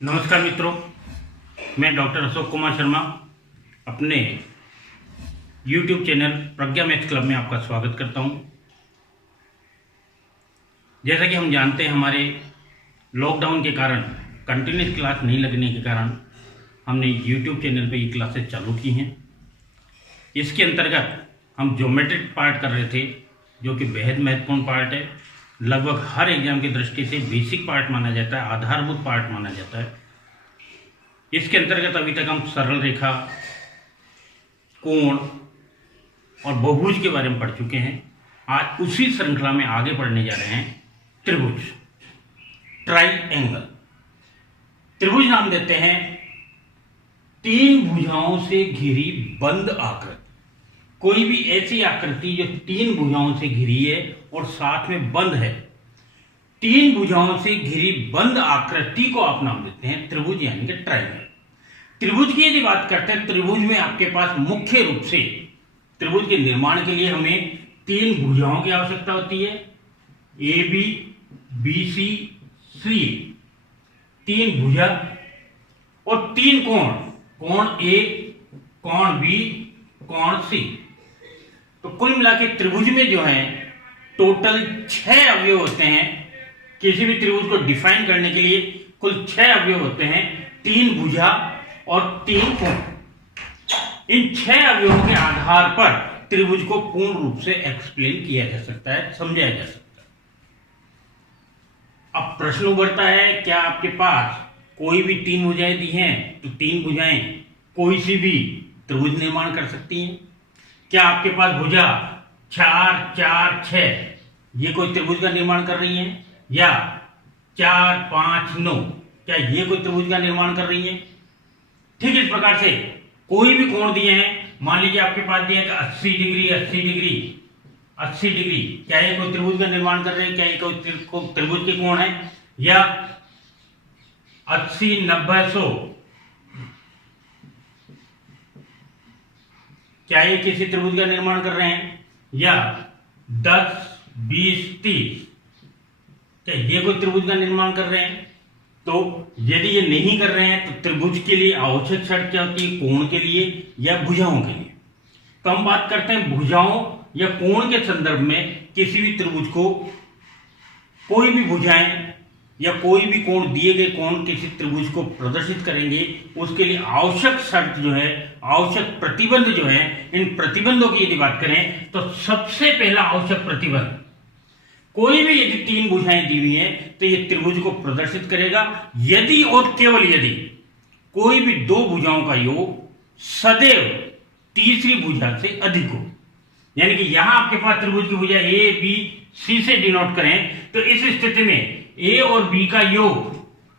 नमस्कार मित्रों, मैं डॉक्टर अशोक कुमार शर्मा अपने YouTube चैनल प्रज्ञा मैथ्स क्लब में आपका स्वागत करता हूं। जैसा कि हम जानते हैं, हमारे लॉकडाउन के कारण कंटिन्यूस क्लास नहीं लगने के कारण हमने YouTube चैनल पे ये क्लासेस चालू की हैं। इसके अंतर्गत हम ज्योमेट्रिक पार्ट कर रहे थे, जो कि बेहद महत्वपूर्ण पार्ट है। लगभग हर एग्जाम की दृष्टि से बेसिक पार्ट माना जाता है, आधारभूत पार्ट माना जाता है। इसके अंतर्गत अभी तक हम सरल रेखा, कोण और बहुभुज के बारे में पढ़ चुके हैं। आज उसी श्रृंखला में आगे पढ़ने जा रहे हैं त्रिभुज, ट्राइएंगल। त्रिभुज नाम देते हैं तीन भुजाओं से घिरी बंद आकृति। कोई भी ऐसी आकृति जो तीन भुजाओं से घिरी है और साथ में बंद है, तीन भुजाओं से घिरी बंद आकृति को आप नाम देते हैं त्रिभुज, यानी कि ट्राइंगल। त्रिभुज की यदि बात करते हैं, त्रिभुज में आपके पास मुख्य रूप से त्रिभुज के निर्माण के लिए हमें तीन भुजाओं की आवश्यकता होती है, ए बी, बी सी, सी, तीन भुजा और तीन कोण, कोण ए, कोण बी, कोण सी। तो कुल मिला के त्रिभुज में जो है टोटल 6 अवयव होते हैं। किसी भी त्रिभुज को डिफाइन करने के लिए कुल 6 अवयव होते हैं, तीन भुजा और तीन कोण। इन 6 अवयवों के आधार पर त्रिभुज को पूर्ण रूप से एक्सप्लेन किया जा सकता है, समझाया जा सकता है। अब प्रश्न उभरता है, क्या आपके पास कोई भी तीन भुजाएं दी हैं तो तीन भुजाएं कोई सी भी त्रिभुज निर्माण कर सकती हैं? क्या आपके पास भुजा 4, 4, 6 ये कोई त्रिभुज का निर्माण कर रही हैं, या 4, 5, 9 क्या ये कोई त्रिभुज का निर्माण कर रही हैं? ठीक इस प्रकार से कोई भी कोण दिए हैं, मान लीजिए आपके पास दिया है 80 डिग्री, 80 डिग्री, 80 डिग्री, क्या ये कोई त्रिभुज का निर्माण कर रहे हैं? क्या ये कोई त्रिभुज के कोण है? या 80, 90, 100 क्या ये किसी त्रिभुज का निर्माण कर रहे हैं? या 10, 20, 30 क्या ये कोई त्रिभुज का निर्माण कर रहे हैं? तो यदि ये नहीं कर रहे हैं तो त्रिभुज के लिए आवश्यक शर्त क्या होती है, कोण के लिए या भुजाओं के लिए? तो हम बात करते हैं भुजाओं या कोण के संदर्भ में। किसी भी त्रिभुज को कोई भी भुजाएं या कोई भी कोण, दिए गए कोण किसी त्रिभुज को प्रदर्शित करेंगे, उसके लिए आवश्यक शर्त जो है, आवश्यक प्रतिबंध जो है, इन प्रतिबंधों की यदि बात करें तो सबसे पहला आवश्यक प्रतिबंध, कोई भी यदि तीन भुजाएं दी हुई हैं तो ये त्रिभुज को प्रदर्शित करेगा यदि और केवल यदि कोई भी दो भुजाओं का योग सदैव तीसरी भुजा से अधिक हो। यानी कि यहां आपके पास त्रिभुज की भुजा ए, बी, सी से डिनोट करें तो इस स्थिति में ए और बी का योग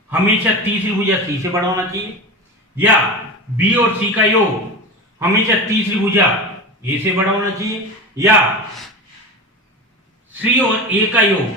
हमेशा तीसरी भुजा सी से बड़ा होना चाहिए, या बी और सी का योग हमेशा तीसरी भुजा ए से बड़ा होना चाहिए, या सी और ए का योग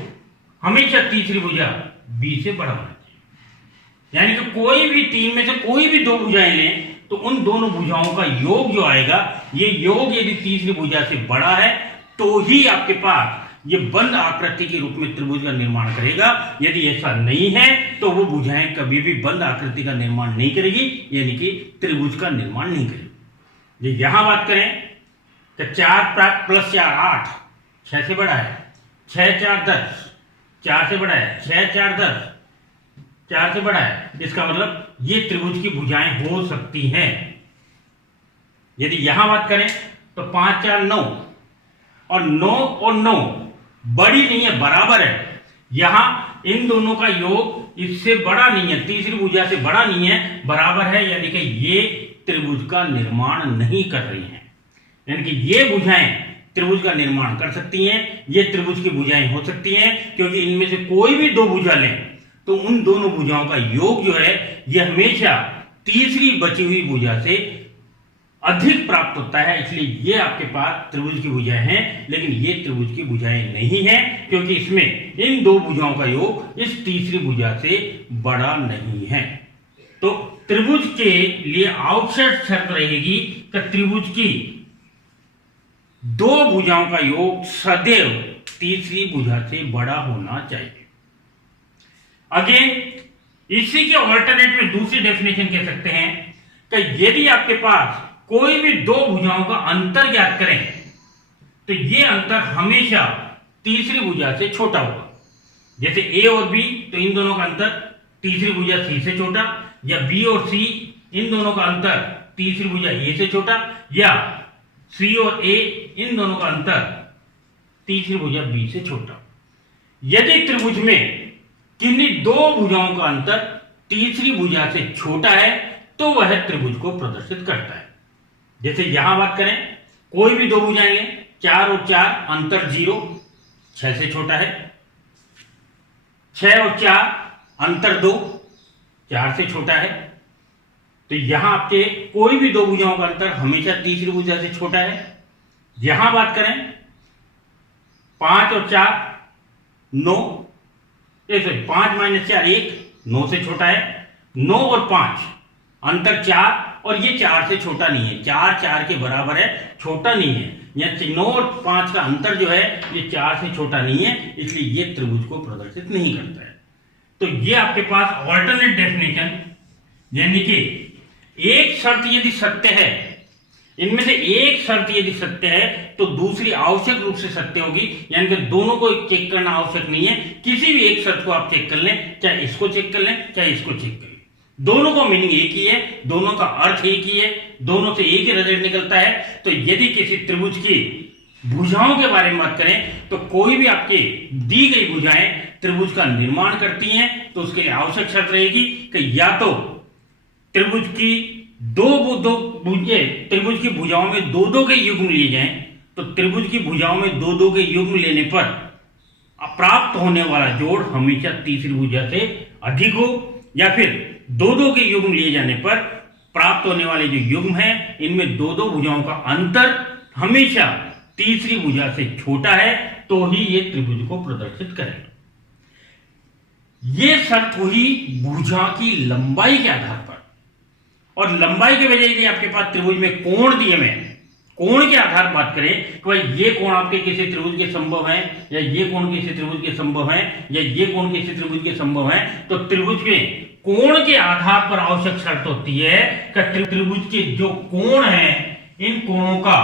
हमेशा तीसरी भुजा बी से बड़ा होना चाहिए। यानी कि कोई भी तीन में से कोई भी दो भुजाएं लें तो उन दोनों भुजाओं का योग जो आएगा, ये योग यदि तीसरी भुजा से बड़ा है तो ही आपके पास ये बंद आकृति के रूप में त्रिभुज का निर्माण करेगा। यदि ऐसा नहीं है तो वो भुजाएं कभी भी बंद आकृति का निर्माण नहीं करेगी, यानी कि त्रिभुज का निर्माण नहीं करेगी। यहां बात करें तो 4 + 4 8, 6 से बड़ा है, 6, 4, 10, 4 से बड़ा है, 6, 4, 10, 4 से बड़ा है। इसका मतलब ये त्रिभुज की भुजाएं हो सकती हैं। यदि यहां बात करें तो 5, 4, 9 और 9 और 9 बड़ी नहीं है, बराबर है। यहां इन दोनों का योग इससे बड़ा नहीं है, तीसरी भुजा से बड़ा नहीं है, बराबर है। यानी कि ये त्रिभुज का निर्माण नहीं कर रही हैं। यानी कि ये भुजाएं त्रिभुज का निर्माण कर सकती हैं, ये त्रिभुज की भुजाएं हो सकती हैं, क्योंकि इनमें से कोई भी दो भुजा लें तो उन दोनों भुजाओं का योग जो है ये हमेशा तीसरी बची हुई भुजा से अधिक प्राप्त होता है। इसलिए ये आपके पास त्रिभुज की भुजाएं हैं, लेकिन ये त्रिभुज की भुजाएं नहीं है, क्योंकि इसमें इन दो भुजाओं का योग इस तीसरी भुजा से बड़ा नहीं है। तो त्रिभुज के लिए आवश्यक शर्त रहेगी कि त्रिभुज की दो भुजाओं का योग सदैव तीसरी भुजा से बड़ा होना चाहिए। अगेन इसी के ऑल्टरनेट में दूसरी डेफिनेशन कह सकते हैं कि यदि आपके पास कोई भी दो भुजाओं का अंतर ज्ञात करें तो ये अंतर हमेशा तीसरी भुजा से छोटा होगा। जैसे ए और बी, तो इन दोनों का अंतर तीसरी भुजा सी से छोटा, या बी और सी, इन दोनों का अंतर तीसरी भुजा ए से छोटा, या सी और ए, इन दोनों का अंतर तीसरी भुजा बी से छोटा। यदि त्रिभुज में किन्हीं दो भुजाओं का अंतर तीसरी भुजा से छोटा है तो वह त्रिभुज को प्रदर्शित करता है। जैसे यहां बात करें, कोई भी दो भुजाएं लें, 4 और 4 अंतर 0, 6 से छोटा है। 6 और 4 अंतर 2, 4 से छोटा है। तो यहां आपके कोई भी दो भुजाओं का अंतर हमेशा तीसरी भुजा से छोटा है। यहां बात करें 5 और 4 9, 5 - 4 1, 9 से छोटा है। 9 और 5 अंतर 4, और ये 4 से छोटा नहीं है। 4 4 के बराबर है, छोटा नहीं है। या 9 और 5 का अंतर जो है ये 4 से छोटा नहीं है, इसलिए ये त्रिभुज को प्रदर्शित नहीं करता है। तो ये आपके पास ऑल्टरनेट डेफिनेशन, यानी कि एक शर्त यदि सत्य है, इनमें से एक शर्त यदि सत्य है तो दूसरी आवश्यक रूप से सत्य होगी। यानी कि दोनों को चेक करना आवश्यक नहीं है, किसी भी एक शर्त को आप चेक कर लें, चाहे इसको चेक कर लें चाहे इसको चेक कर लें, दोनों का मीनिंग एक ही है, दोनों का अर्थ एक ही है, दोनों से एक ही रिजल्ट निकलता है। तो यदि किसी त्रिभुज की भुजाओं के बारे में बात करें तो कोई भी आपकी दी गई भुजाएं त्रिभुज का निर्माण करती हैं तो उसके लिए आवश्यक शर्त रहेगी कि या तो त्रिभुज की त्रिभुज की भुजाओं में दो के युग्म लिए जाएं, तो त्रिभुज की भुजाओं में दो के युग्म लेने पर प्राप्त होने वाला जोड़ हमेशा तीसरी भुजा से अधिक हो, या फिर दो के युग्म लिए जाने पर प्राप्त होने वाले जो युग्म है इनमें दो भुजाओं का अंतर हमेशा तीसरी भुजा से छोटा है, तो ही ये त्रिभुज को प्रदर्शित करेगा। ये शर्त हुई भुजा की लंबाई के आधार पर। और लंबाई के बजाय यदि आपके पास त्रिभुज में कोण दिए हुए हैं, कोण के आधार पर बात करें कि भाई ये कोण आपके किसी त्रिभुज के संभव है, या ये कोण किसी त्रिभुज के संभव है, या ये कोण किसी त्रिभुज के संभव है, तो त्रिभुज के कोण के आधार पर आवश्यक शर्त होती है कि त्रिभुज के जो कोण हैं इन कोणों का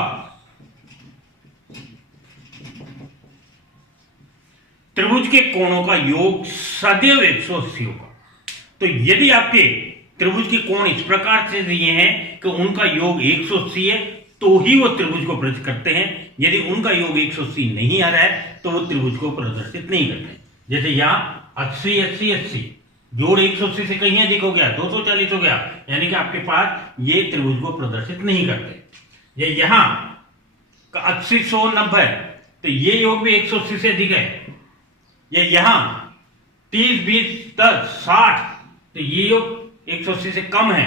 त्रिभुज के कोणों का योग सदैव 180 होगा। तो यदि आपके त्रिभुज के कोण इस प्रकार से दिए हैं कि उनका योग 180 है तो ही वो त्रिभुज को प्रदर्शित करते हैं। यदि उनका योग 180 नहीं आ रहा है तो वो त्रिभुज को प्रदर्शित नहीं करते। जैसे यहां 80 80 80 जोड़ 180 से कहीं अधिक हो गया, 240 हो गया, यानी कि आपके पास ये त्रिभुज को प्रदर्शित नहीं करते। ये यहां 80 100 90, तो ये योग भी 180 से अधिक है। ये यहां 30 20 10 60, तो ये योग 180 से कम है।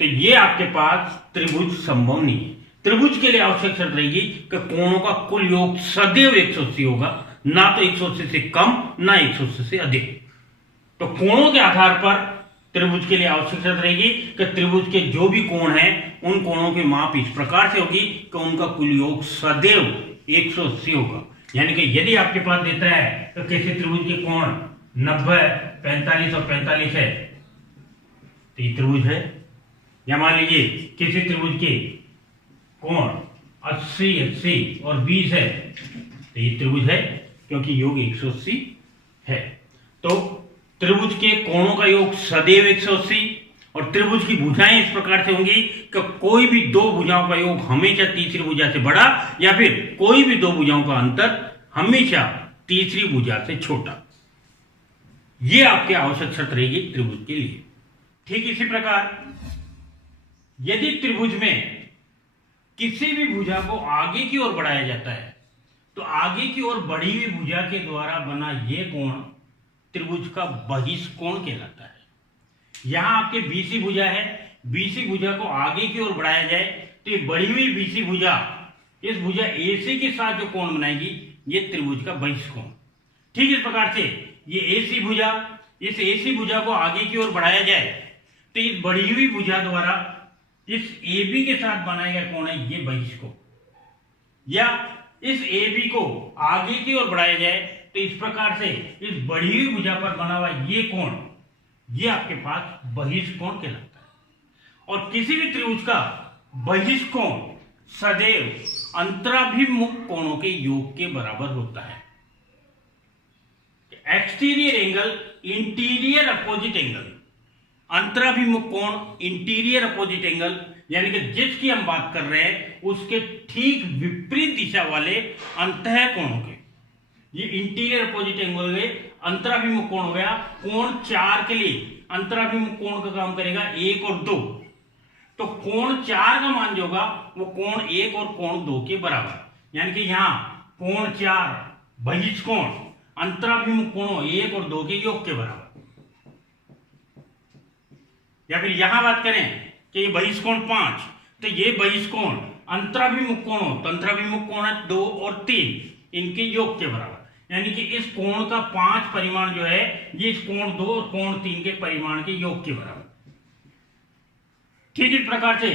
तो ये आपके पास त्रिभुज संभव नहीं है। त्रिभुज के लिए आवश्यक शर्त रहेगी कि कोणों का कुल योग सदैव 180 होगा, ना तो 180 से कम ना 180 से अधिक। तो कोणों के आधार पर त्रिभुज के लिए आवश्यक शर्त रहेगी कि त्रिभुज के जो भी कोण हैं उन कोणों की माप इस प्रकार से होगी कि उनका कुल योग सदैव 180 होगा। यानी कि यदि आपके पास देता है तो किसी त्रिभुज के कोण 90 45 और 45 है तो ये त्रिभुज है, या मान लीजिए किसी त्रिभुज के कोण 80 80 और 20 है तो ये त्रिभुज है क्योंकि योग 180 है। तो त्रिभुज के कोणों का योग सदैव 180, और त्रिभुज की भुजाएं इस प्रकार से होंगी कि कोई भी दो भुजाओं का योग हमेशा तीसरी भुजा से बड़ा, या फिर कोई भी दो भुजाओं का अंतर हमेशा तीसरी भुजा से छोटा। यह आपकी आवश्यक शर्त रहेगी त्रिभुज के लिए। ठीक इसी प्रकार यदि त्रिभुज में किसी भी भुजा को आगे की ओर बढ़ाया जाता है तो आगे की ओर बढ़ी हुई भुजा के द्वारा बना यह कोण त्रिभुज का बहिष्कोण कहलाता है। यहां आपके बीसी भुजा है, बीसी भुजा को आगे की ओर बढ़ाया जाए तो ये बढ़ी हुई बीसी भुजा इस भुजा AC के साथ जो कोण बनाएगी ये त्रिभुज का बहिष्कोण। ठीक इस प्रकार से ये AC भुजा, इस AC भुजा को आगे की ओर बढ़ाया जाए तो इस बढ़ी हुई भुजा द्वारा इस AB के साथ बनाया गया कोण है ये बहिष्कोण, या इस AB को आगे की ओर बढ़ाया जाए तो इस प्रकार से इस बढ़ी हुई भुजा पर बना हुआ ये कोण ये आपके पास बहिष्कोण कहलाता है। और किसी भी त्रिभुज का बहिष्कोण सदैव अंतराभिमुख कोणों के योग के बराबर होता है। Exterior angle, interior opposite angle, अंतराभिमुख कोण, इंटीरियर अपोजिट एंगल, यानी कि जिसकी हम बात कर रहे हैं उसके ठीक विपरीत दिशा वाले अंतः कोणों के, ये इंटीरियर अपोजिट एंगल हो गए। अंतराभिमुख कोण हो गया, कोण 4 के लिए अंतराभिमुख कोण का काम करेगा 1 और 2, तो कोण 4 का मान जो होगा वो कोण 1 और कोण 2 के बराबर, यानी कि यहां कोण 4 बहिष्कोण अंतराभिमुख कोणों 1 और 2 के योग के बराबर। या फिर यहां बात करें कि ये बहिष्कोण 5, तो ये बहिष्कोण अंतराभिमुख कोण हो, तो अंतराभिमुख कोण 2 और 3 इनके योग के बराबर, यानी कि इस कोण का 5 परिमाण जो है ये इस कोण 2 और कोण 3 के परिमाण के योग के बराबर। ठीक इस प्रकार से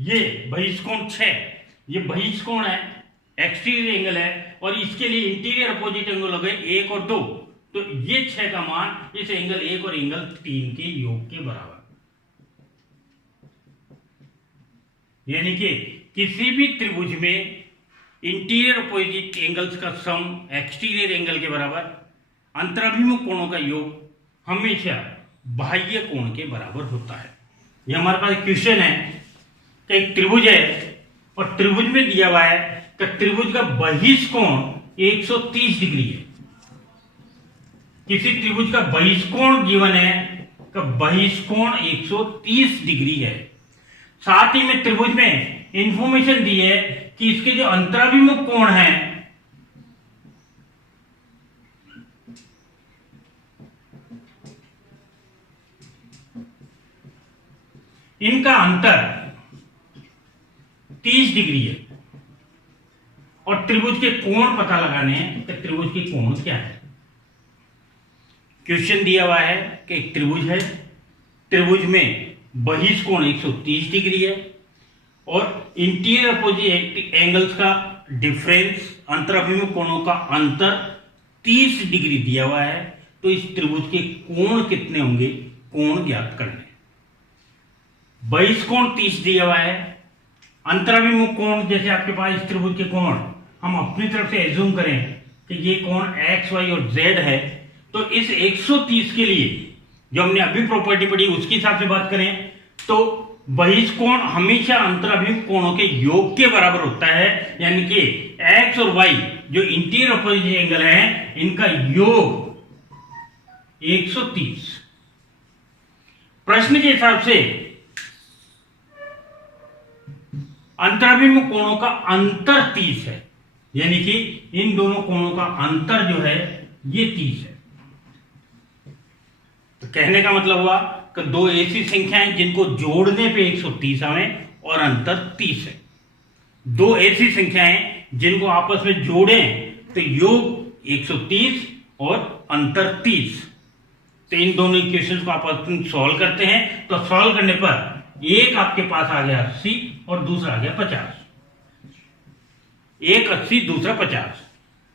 ये बहिष्कोण 6, ये बहिष्कोण है, एक्सटीरियर एंगल है, और इसके लिए इंटीरियर अपोजिट एंगल हो गए 1 और 2, तो ये 6 का मान इस एंगल 1 और एंगल 3 के योग के बराबर। यानी कि किसी भी त्रिभुज में इंटीरियर अपोजिट एंगल्स का सम एक्सटीरियर एंगल के बराबर, अंतराभिमुख कोणों का योग हमेशा बाह्य कोण के बराबर होता है। यह हमारे पास क्वेश्चन है कि एक त्रिभुज है और त्रिभुज में दिया हुआ है कि त्रिभुज का बहिष्कोण 130 डिग्री है। किसी त्रिभुज का बहिष्कोण गिवन है कि बहिष्कोण 130 डिग्री है। साथ ही में त्रिभुज में इंफॉर्मेशन दी है कि इसके जो अंतराभिमुख कोण है इनका अंतर 30 डिग्री है, और त्रिभुज के कोण पता लगाने हैं कि त्रिभुज के कोण क्या है। क्वेश्चन दिया हुआ है कि एक त्रिभुज है, त्रिभुज में बहिष्कोण 130 डिग्री है और इंटीरियर अपोजिट एंगल्स का डिफरेंस, अंतराभिमुख कोणों का अंतर 30 डिग्री दिया हुआ है। तो इस त्रिभुज के कोण कितने होंगे, कोण ज्ञात करने। बहिष्कोण 30 दिया हुआ है, अंतराभिमुख कोण जैसे आपके पास इस त्रिभुज के कोण हम अपनी तरफ से एज्यूम करें कि ये कोण x, y और z है, तो इस 130 के लिए जो हमने अभी प्रॉपर्टी पढ़ी उसके हिसाब से बात करें तो बहिष्कोण हमेशा अंतराभिमुख कोणों के योग के बराबर होता है, यानी कि x और y जो इंटीरियर अपोजिट एंगल है इनका योग 130। प्रश्न के हिसाब से अंतराभिमुख कोणों का अंतर 30 है, यानी कि इन दोनों कोणों का अंतर जो है ये 30 है। तो कहने का मतलब हुआ कि दो ऐसी संख्याएं जिनको जोड़ने पे 130 आवे और अंतर 30 है। दो ऐसी संख्याएं जिनको आपस में जोड़ें तो योग 130 और अंतर 30। तो इन दोनों इक्वेशंस को आपस में सॉल्व करते हैं, तो सॉल्व करने पर एक आपके पास आ गया 80 और दूसरा आ गया 50। एक 80 दूसरा 50,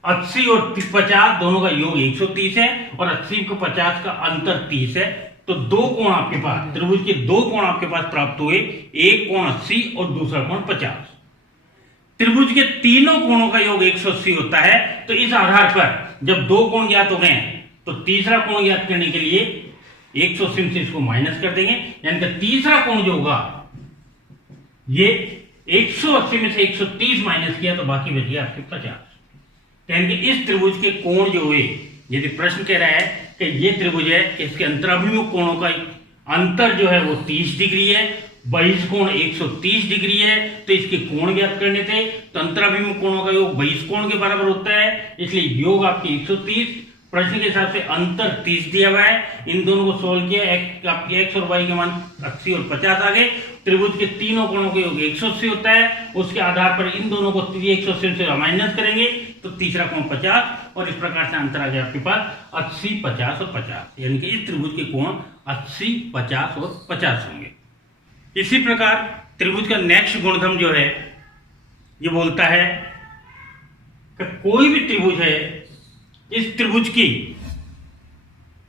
80 और 50 दोनों का योग 130 है और 80 को 50 का अंतर 30 है। तो दो कोण आपके पास, त्रिभुज के दो कोण आपके पास प्राप्त हुए, एक कोण 80 और दूसरा कोण 50। त्रिभुज के तीनों कोणों का योग 180 होता है। तो इस आधार पर जब दो कोण ज्ञात हो गए तो तीसरा कोण ज्ञात करने के लिए 180 से इसको माइनस कर देंगे, यानी कि तीसरा कोण जो होगा ये 180 में से 130 माइनस किया तो बाकी बच गया आपके 50। यानी कि इस त्रिभुज के कोण जो हुए, यदि प्रश्न कह रहा है कि ये त्रिभुज है, इसके अंतराभिमुख कोणों का अंतर जो है वो 30 डिग्री है, बहिष्कोण 130 डिग्री है, तो इसके कोण ज्ञात करने थे। तो अंतराभिमुख कोणों का योग बहिष्कोण के बराबर होता है, इसलिए योग आपके 130। प्रश्न के हिसाब से अंतर 30 दिया हुआ है, इन दोनों को सोल्व किया, आपके x और y के मान 80 और 50 आ गए। त्रिभुज के तीनों कोणों का योग 180 होता है, उसके आधार पर इन दोनों को 180 से माइनस करेंगे तो तीसरा कोण 50, और इस प्रकार से अंतर आ गया आपके पास 80, 50 और 50, यानी कि इस त्रिभुज के कोण 80, 50 और 50 होंगे। इसी प्रकार त्रिभुज का नेक्स्ट गुणधर्म जो है ये बोलता है कि कोई भी त्रिभुज है, इस त्रिभुज की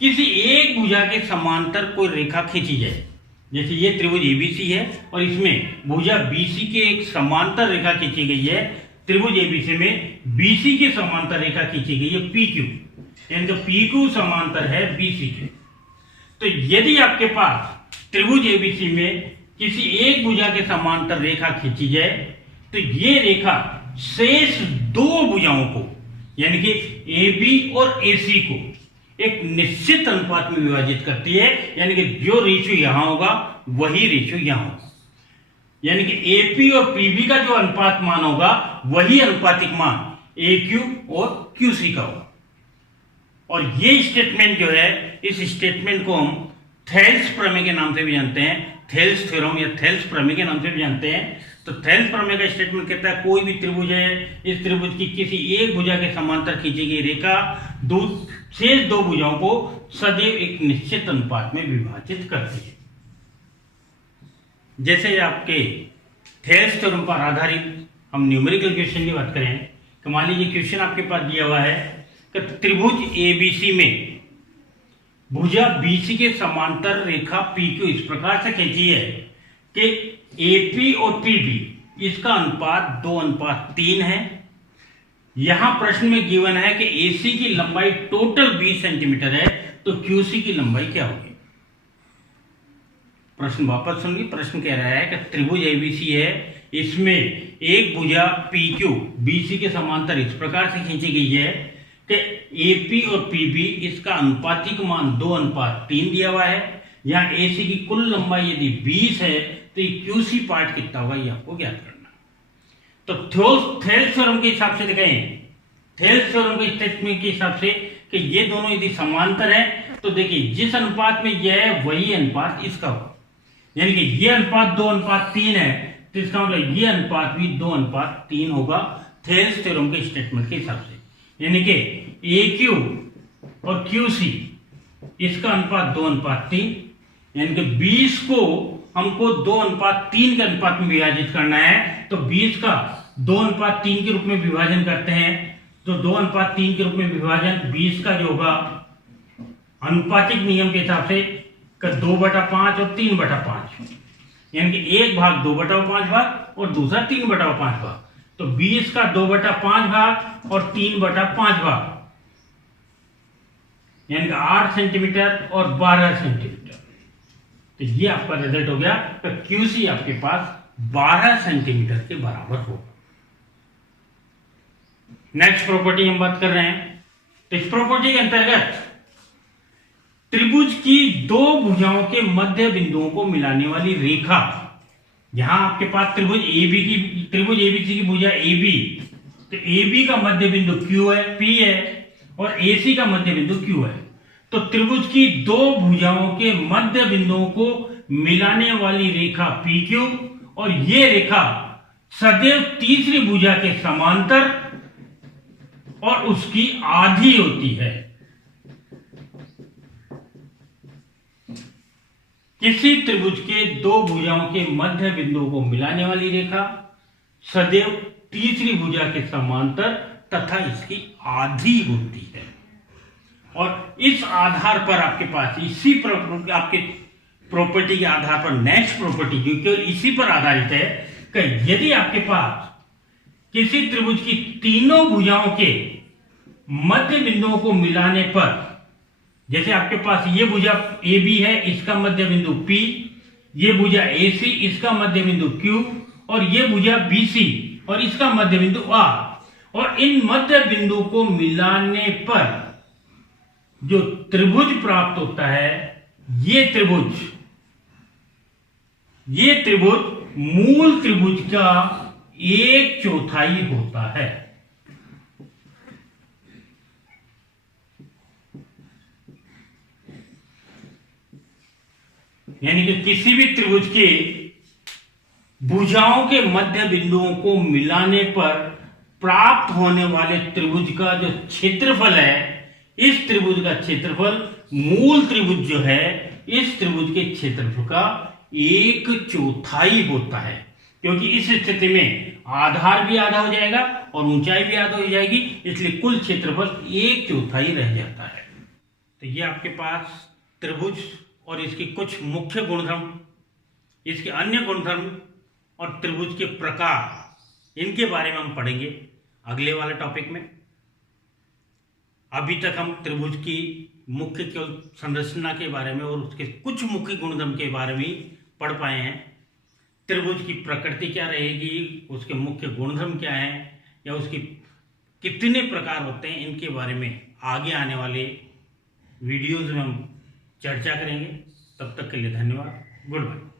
किसी एक भुजा के समांतर कोई रेखा खींची जाए, जैसे ये त्रिभुज एबीसी है और इसमें भुजा बीसी के एक समांतर रेखा खींची गई है। त्रिभुज एबीसी में बीसी के समांतर रेखा खींची गई है पीक्यू, यानी कि पीक्यू समांतर है बीसी के। तो यदि आपके पास त्रिभुज एबीसी में किसी एक भुजा के समांतर रेखा खींची जाए तो ये रेखा शेष दो भुजाओं को, यानी कि एबी और एसी को एक निश्चित अनुपात में विभाजित करती है, यानी कि जो रेशियो यहां होगा वही रेशियो यहां होगा, यानी कि एपी और पीबी का जो अनुपात मान होगा वही अनुपातिक मान एक्यू और क्यूसी का होगा। और ये स्टेटमेंट जो है, इस स्टेटमेंट को हम थेल्स प्रमेय के नाम से भी जानते हैं, थेल्स थ्योरम या थेल्स प्रमेय के नाम से भी जानते हैं। तो थेल्स प्रमेय का स्टेटमेंट कहता है कोई भी त्रिभुज है, इस त्रिभुज की किसी एक भुजा के समांतर खींची गई रेखा शेष दो भुजाओं को सदैव एक निश्चित अनुपात में विभाजित करती है। जैसे आपके थेल्स थ्योरम पर आधारित हम न्यूमेरिकल क्वेश्चन की बात करें तो मान लीजिए क्वेश्चन आपके पास दिया हुआ है कि त्रिभुज एबीसी में भुजा बीसी के समांतर रेखा पीक्यू इस प्रकार से खींची है कि एपी और पीबी इसका अनुपात 2:3 है। यहां प्रश्न में गिवन है कि एसी की लंबाई टोटल 20 सेंटीमीटर है, तो क्यूसी की लंबाई क्या होगी। प्रश्न वापस सुनिए, प्रश्न कह रहा है कि त्रिभुज एबीसी है, इसमें एक भुजा पीक्यू बीसी के समांतर इस प्रकार से खींची गई है कि एपी और पीबी इसका अनुपातिक मान 2:3 दिया हुआ है। यहां एसी की कुल लंबाई यदि 20 है तो ये क्यूसी पार्ट कितना होगा ये आपको ज्ञात करना। तो थेल्स थ्योरम के हिसाब से देखें, थेल्स थ्योरम के स्टेटमेंट के हिसाब से कि ये दोनों यदि समांतर है तो देखिए जिस अनुपात में यह है वही अनुपात इसका होगा, यानी कि ये अनुपात 2:3 है तो इसका मतलब ये अनुपात भी 2:3 होगा थेल्स थ्योरम के स्टेटमेंट के हिसाब से, यानी कि AQ और QC इसका अनुपात 2:3, यानी कि 20 को हमको 2:3 के अनुपात में विभाजित करना है। तो 20 का 2:3 के रूप में विभाजन करते हैं, तो 2:3 के रूप में विभाजन 20 का जो होगा अनुपातिक नियम के हिसाब से 2/5 और 3/5, यानी कि एक भाग 2/5 भाग और दूसरा 3/5 भाग। तो 20 का 2/5 भाग और 3/5 भाग, यानी कि 8 सेंटीमीटर और 12 सेंटीमीटर। तो ये आपका रिजल्ट हो गया। तो क्यूसी आपके पास 12 सेंटीमीटर के बराबर होगा। नेक्स्ट प्रॉपर्टी हम बात कर रहे हैं। तो इस प्रॉपर्टी के अंतर्गत त्रिभुज की दो भुजाओं के मध्य बिंदुओं को मिलाने वाली रेखा, यहां आपके पास त्रिभुज एबीसी की भुजा AB, तो AB का मध्य बिंदु Q है, P है, और AC का मध्य बिंदु Q है। तो त्रिभुज की दो भुजाओं के मध्य बिंदुओं को मिलाने वाली रेखा PQ, और ये रेखा सदैव तीसरी भुजा के समांतर और उसकी आधी होती है। किसी त्रिभुज के दो भुजाओं के मध्य बिंदुओं को मिलाने वाली रेखा सदैव तीसरी भुजा के समांतर तथा इसकी आधी होती है। और इस आधार पर आपके पास इसी आपके प्रॉपर्टी के आधार पर नेक्स्ट प्रॉपर्टी जो केवल इसी पर आधारित है कि यदि आपके पास किसी त्रिभुज की तीनों भुजाओं के मध्य बिंदुओं को मिलाने पर, जैसे आपके पास ये भुजा AB है, इसका मध्य बिंदु P, ये भुजा AC, इसका मध्य बिंदु Q, और ये भुजा BC और इसका मध्य बिंदु R, और इन मध्य बिंदु को मिलाने पर जो त्रिभुज प्राप्त होता है ये त्रिभुज मूल त्रिभुज का 1/4 होता है। यानी कि किसी भी त्रिभुज के भुजाओं के मध्य बिंदुओं को मिलाने पर प्राप्त होने वाले त्रिभुज का जो क्षेत्रफल है, इस त्रिभुज का क्षेत्रफल मूल त्रिभुज जो है इस त्रिभुज के क्षेत्रफल का 1/4 होता है, क्योंकि इस स्थिति में आधार भी आधा हो जाएगा और ऊंचाई भी आधा हो जाएगी, इसलिए कुल क्षेत्रफल 1/4 रह जाता है। तो ये आपके पास त्रिभुज और इसके कुछ मुख्य गुणधर्म, इसके अन्य गुणधर्म और त्रिभुज के प्रकार, इनके बारे में हम पढ़ेंगे अगले वाले टॉपिक में। अभी तक हम त्रिभुज की मुख्य केवल संरचना के बारे में और उसके कुछ मुख्य गुणधर्म के बारे में ही पढ़ पाए हैं। त्रिभुज की प्रकृति क्या रहेगी, उसके मुख्य गुणधर्म क्या हैं, या उसके कितने प्रकार होते हैं, इनके बारे में आगे आने वाले वीडियोज में हम चर्चा करेंगे। तब तक के लिए धन्यवाद। Good bye.